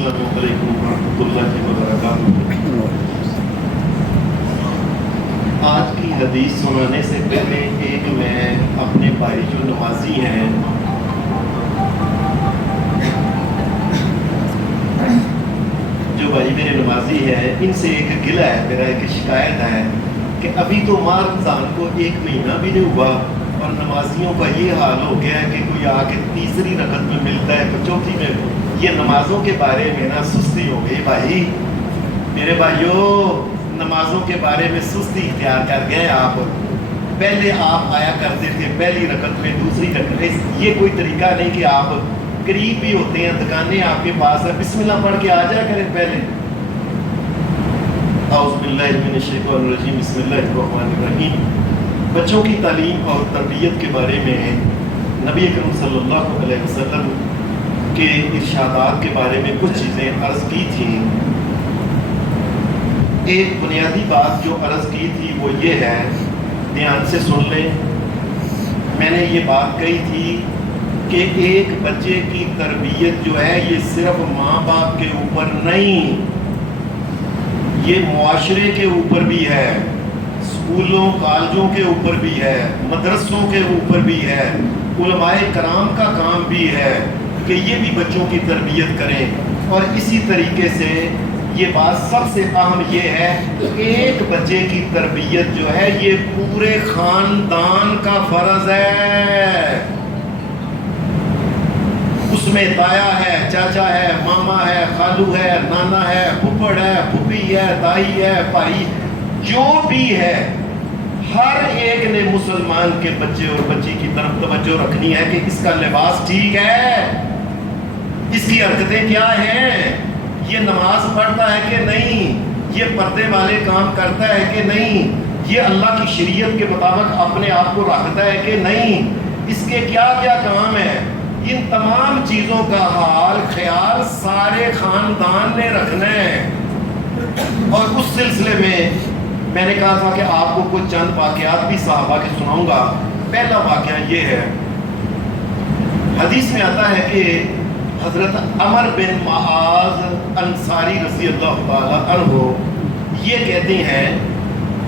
السلام علیکم ورحمۃ اللہ وبرکاتہ۔ آج کی حدیث سنانے سے پہلے ایک میں اپنے بھائی جو نمازی ہیں جو بھائی میرے نمازی ہیں ان سے ایک گلہ ہے، میرا ایک شکایت ہے کہ ابھی تو ماہ رمضان کو 1 مہینہ بھی نہیں ہوا اور نمازیوں کا یہ حال ہو گیا ہے کہ کوئی آ کے تیسری رکعت میں ملتا ہے تو چوتھی میں۔ یہ نمازوں کے بارے میں نا سستی ہو گئی بھائی، میرے بھائیوں نمازوں کے بارے میں سستی اختیار کر گئے آپ۔ پہلے آپ آیا کرتے تھے پہلی رکعت میں دوسری رکعت میں، یہ کوئی طریقہ نہیں کہ آپ قریب بھی ہوتے ہیں، دکانیں آپ کے پاس ہیں، بسم اللہ پڑھ کے آ جایا کریں پہلے۔ اعوذ باللہ من الشیطان الرجیم، بسم اللہ الرحمن الرحیم۔ بچوں کی تعلیم اور تربیت کے بارے میں نبی اکرم صلی اللہ علیہ وسلم کے ارشادات کے بارے میں کچھ چیزیں عرض کی تھیں۔ ایک بنیادی بات جو عرض کی تھی وہ یہ ہے، دھیان سے سن لیں۔ میں نے یہ بات کہی تھی کہ ایک بچے کی تربیت جو ہے یہ صرف ماں باپ کے اوپر نہیں، یہ معاشرے کے اوپر بھی ہے، اسکولوں کالجوں کے اوپر بھی ہے، مدرسوں کے اوپر بھی ہے، علماء کرام کا کام بھی ہے کہ یہ بھی بچوں کی تربیت کریں۔ اور اسی طریقے سے یہ بات سب سے اہم یہ ہے کہ ایک بچے کی تربیت جو ہے یہ پورے خاندان کا فرض ہے۔ اس میں تایا ہے، چاچا ہے، ماما ہے، خالو ہے، نانا ہے، پھپھڑ ہے، پھوپھی ہے، دائی ہے، بھائی جو بھی ہے، ہر ایک نے مسلمان کے بچے اور بچی کی طرف توجہ رکھنی ہے کہ اس کا لباس ٹھیک ہے، اس کی حرکتیں کیا ہیں، یہ نماز پڑھتا ہے کہ نہیں، یہ پردے والے کام کرتا ہے کہ نہیں، یہ اللہ کی شریعت کے مطابق اپنے آپ کو رکھتا ہے کہ نہیں، اس کے کیا کیا کام ہے۔ ان تمام چیزوں کا حال خیال سارے خاندان نے رکھنا ہے۔ اور اس سلسلے میں نے کہا تھا کہ آپ کو کچھ چند واقعات بھی صحابہ کے سناؤں گا۔ پہلا واقعہ یہ ہے، حدیث میں آتا ہے کہ حضرت عمر بن معاذ انصاری رضی اللہ تعالی عنہ یہ کہتے ہیں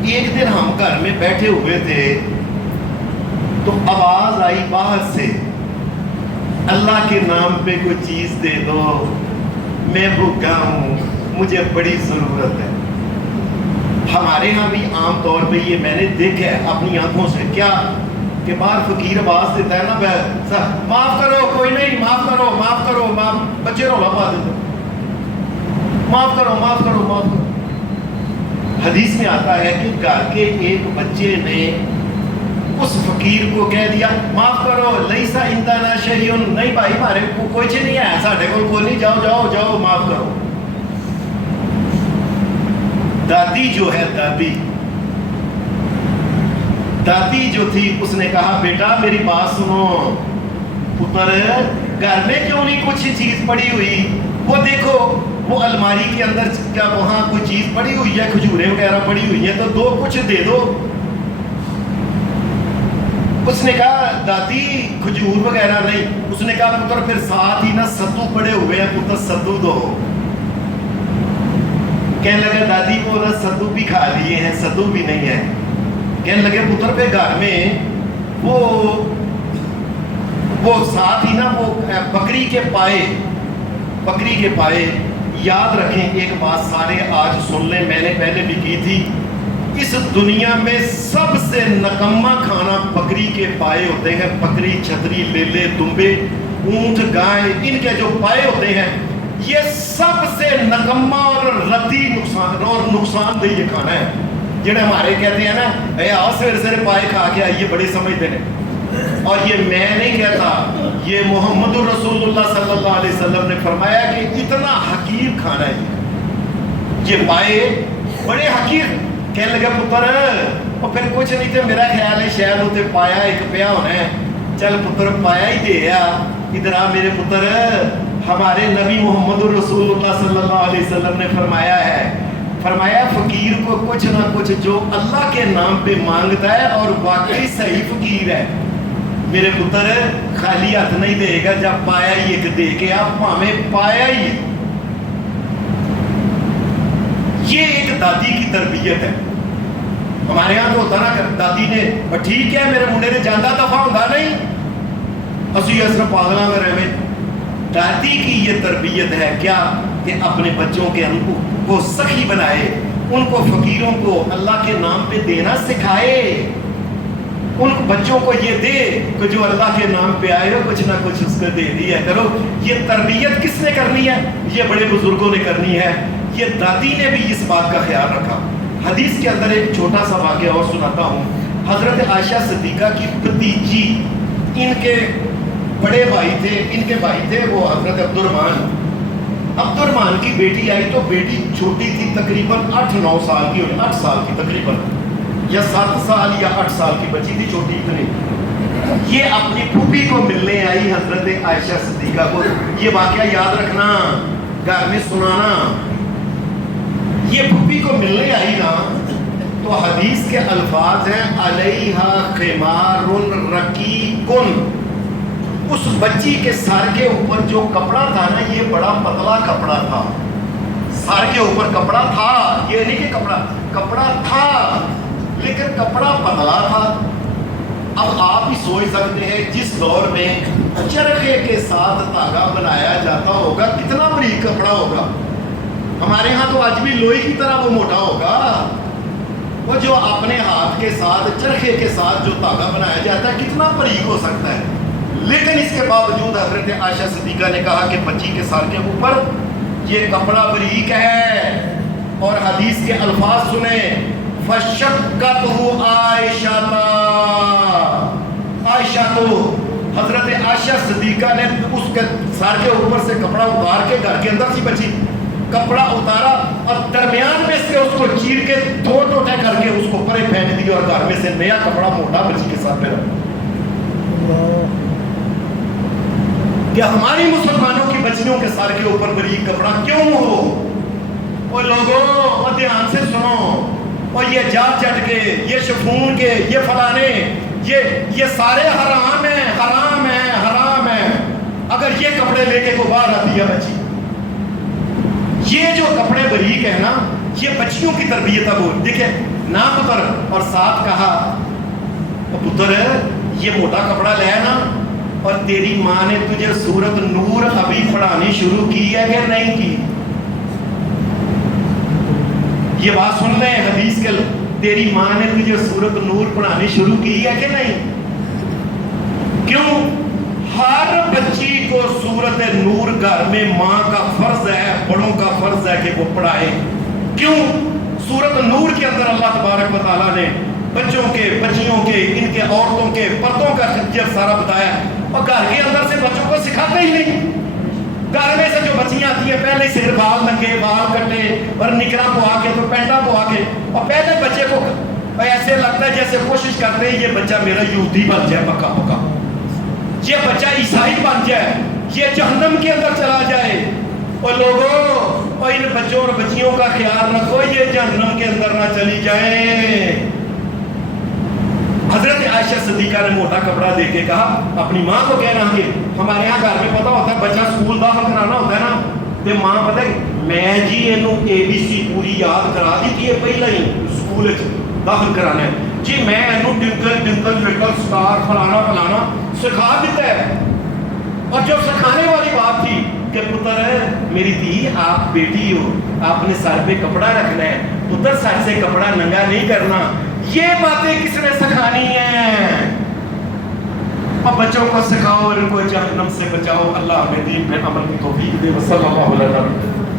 ایک دن ہم گھر میں بیٹھے ہوئے تھے تو آواز آئی باہر سے، اللہ کے نام پہ کوئی چیز دے دو، میں بھوکا ہوں، مجھے بڑی ضرورت ہے۔ ہمارے ہاں بھی عام طور پہ یہ میں نے دیکھا ہے اپنی آنکھوں سے، کیا کہ باہر فقیر آواز دیتا ہے نا، معاف کرو، کوئی نہیں، معاف کرو، معاف کرو، معاف، بچے رو لپا دیتے، معاف کرو، معاف کرو، معاف کرو۔ حدیث میں آتا ہے کہ گھر کے ایک بچے نے اس فقیر کو کہہ دیا معاف کرو، لیسا عندنا شیء، نہیں بھائی ہمارے کو کوئی چیز نہیں ہے، ساڈے کول کوئی نہیں، جاؤ جاؤ جاؤ، معاف کرو۔ دادی جو ہے دادی جو تھی اس نے کہا بیٹا میری بات سنو، پتر گھر میں کیوں نہیں کچھ چیز پڑی ہوئی، وہ دیکھو وہ الماری کے اندر کیا وہاں کوئی چیز پڑی ہوئی ہے، کھجوریں وغیرہ پڑی ہوئی ہیں تو دو کچھ دے دو۔ اس نے کہا دادی کھجور وغیرہ نہیں، اس نے کہا پتر پھر ساتھ ہی نا ستو پڑے ہوئے ہیں، پتر ستو دو۔ کہنے لگا دادی وہ نا ستو بھی کھا لیے ہیں، ستو بھی نہیں ہے۔ کہنے لگے پتر پہ گھر میں وہ ساتھ ہی نا وہ بکری کے پائے، یاد رکھیں ایک بات سارے آج سن لیں، میں نے پہلے بھی کی تھی، اس دنیا میں سب سے نکما کھانا بکری کے پائے ہوتے ہیں، بکری، چھتری، لیلے، دمبے، اونٹ، گائے، ان کے جو پائے ہوتے ہیں یہ سب سے نکما اور ردی نقصان دہ یہ کھانا ہے۔ جڑے ہمارے کہتے ہیں نا اے آؤ سویرے سویرے پائے کھا کے آئیے، بڑے سمجھتے ہیں، اور یہ میں نہیں کہتا، یہ محمد رسول اللہ صلی اللہ علیہ وسلم نے فرمایا کہ اتنا حقیر کھانا ہے یہ پائے، بڑے حقیر۔ کہنے لگا پتر اور پھر کچھ نہیں تھے، میرا خیال ہے شاید ہوتے پایا ایک پیا ہونا ہے، چل پتر پایا ہی دے آ، ادھر آ میرے پتر، ہمارے نبی محمد رسول اللہ صلی اللہ علیہ وسلم نے فرمایا فقیر کو کچھ نہ کچھ جو اللہ کے نام پہ مانگتا ہے اور واقعی صحیح فقیر ہے، میرے پتر خالی ہاتھ نہیں دے گا، جب پایا ہی ایک دے کے آپ پاویں پایا ہی یہ ایک دادی کی تربیت ہے. ہمارے یہاں تو ہوتا نا دادی نے ٹھیک ہے میرے منڈے نے جانا دفعہ ہوتا نہیں اسی اثر پاگلاں میں رہے. دادی کی یہ تربیت ہے کیا کہ اپنے بچوں کے کو سخی بنائے, ان کو فقیروں کو اللہ کے نام پہ دینا سکھائے, ان بچوں کو یہ دے کہ جو اللہ کے نام پہ آئے ہو کچھ نہ کچھ اس کو دے دیا کرو. یہ تربیت کس نے کرنی ہے؟ یہ بڑے بزرگوں نے کرنی ہے. یہ دادی نے بھی اس بات کا خیال رکھا. حدیث کے اندر ایک چھوٹا سا واقعہ اور سناتا ہوں. حضرت عائشہ صدیقہ کی بھتیجی, ان کے بڑے بھائی تھے, ان کے بھائی تھے وہ حضرت عبد الرحمن کی بیٹی آئی تو بیٹی چھوٹی تھی, تقریباً 8-9 سال کی ہوئی, 8 سال کی تقریباً, یا 7 سال یا 8 سال کی بچی تھی, چھوٹی اتنی. یہ اپنی پھوپھی کو ملنے آئی حضرت عائشہ صدیقہ کو. یہ واقعہ یاد رکھنا, گھر میں سنانا. یہ پھوپھی کو ملنے آئی نا تو حدیث کے الفاظ ہیں علیہا خمار رقیقن. اس بچی کے سر کے اوپر جو کپڑا تھا نا یہ بڑا پتلا کپڑا تھا. سر کے اوپر کپڑا تھا, یہ نہیں کہ کپڑا تھا لیکن کپڑا پتلا تھا. اب آپ ہی سوچ سکتے ہیں جس دور میں چرخے کے ساتھ دھاگا بنایا جاتا ہوگا کتنا باریک کپڑا ہوگا. ہمارے ہاں تو آج بھی لوہے کی طرح وہ موٹا ہوگا. وہ جو اپنے ہاتھ کے ساتھ چرخے کے ساتھ جو دھاگا بنایا جاتا ہے کتنا باریک ہو سکتا ہے. لیکن اس کے باوجود حضرت عائشہ صدیقہ نے کہا کہ بچی کے سر کے اوپر یہ کپڑا باریک ہے. اور حدیث کے الفاظ سنیں, فشقته عائشہ تو حضرت عائشہ صدیقہ نے اس کے سر کے اوپر سے کپڑا اتار کے گھر کے اندر سی بچی کپڑا اتارا اور درمیان میں سے اس کو چیر کے 2 ٹوٹے کر کے اس کو پرے پھینک دی اور گھر میں سے نیا کپڑا موٹا بچی کے ساتھ پہ رکھا. کہ ہماری مسلمانوں کی بچیوں کے سر کے اوپر باریک کپڑا کیوں ہو؟ اور لوگوں اور دھیان سے سنو, اور یہ جات چٹ کے, یہ شفون کے, یہ فلانے, یہ سارے حرام ہیں, حرام ہیں, حرام ہیں. اگر یہ کپڑے لے کے کو باہر آتی ہے بچی, یہ جو کپڑے باریک ہیں نا یہ بچیوں کی تربیت. اب دیکھیں نا پتر, اور ساتھ کہا پتر یہ موٹا کپڑا لے نا, اور تیری ماں نے تجھے سورت نور ابھی پڑھانی شروع کی ہے کہ نہیں کی؟ یہ بات سن لیں حدیث کے, تیری ماں نے تجھے سورت نور پڑھانی شروع کی ہے کہ نہیں؟ کیوں؟ ہر بچی کو سورت نور گھر میں ماں کا فرض ہے, بڑوں کا فرض ہے کہ وہ پڑھائے. کیوں؟ سورت نور کے اندر اللہ تبارک و تعالیٰ نے بچوں کے, بچیوں کے, ان کے عورتوں کے پردوں کا خنجر سارا بتایا, اور گھر کے اندر سے بچوں کو سکھاتے ہی نہیں. گھر میں سے جو بچیاں آتی ہیں پہلے سے بال ننگے, بال کٹے اور نکرا پوا کے تو پینٹا پوا کے, اور پہلے بچے کو ایسے لگتا ہے جیسے کوشش کرتے ہیں یہ بچہ میرا یہودی بن جائے, پکا پکا یہ بچہ عیسائی بن جائے, یہ جہنم کے اندر چلا جائے. اور لوگوں اور ان بچوں اور بچیوں کا خیال رکھو یہ جہنم کے اندر نہ چلی جائیں. حضرت عائشہ صدیقہ نے موٹا کپڑا دے کے کہا اپنی ماں کو کہنا کہ ہمارے یہاں گھر میں پتا ہوتا ہے بچہ سکول داخل کرانا ہوتا ہے نا, تو ماں پتہ ہے میں جی اینو ABC پوری یاد کرا دی تھی پہلا ہی سکول داخل کرانا ہے جی, میں اینو ٹوئنکل ٹوئنکل لٹل سٹار فلانا فلانا سکھا دیتا ہے. اور جو سکھانے والی بات تھی کہ پتر میری دھی آپ بیٹی ہو, آپ نے سر پہ کپڑا رکھنا ہے, پتر سر سے کپڑا ننگا نہیں کرنا, یہ باتیں کس نے سکھانی ہیں؟ اب بچوں کو سکھاؤ اور ان کو جہنم سے بچاؤ. اللہ ہمیں دین پہ عمل کی توفیق دے. صلی اللہ علیہ وسلم.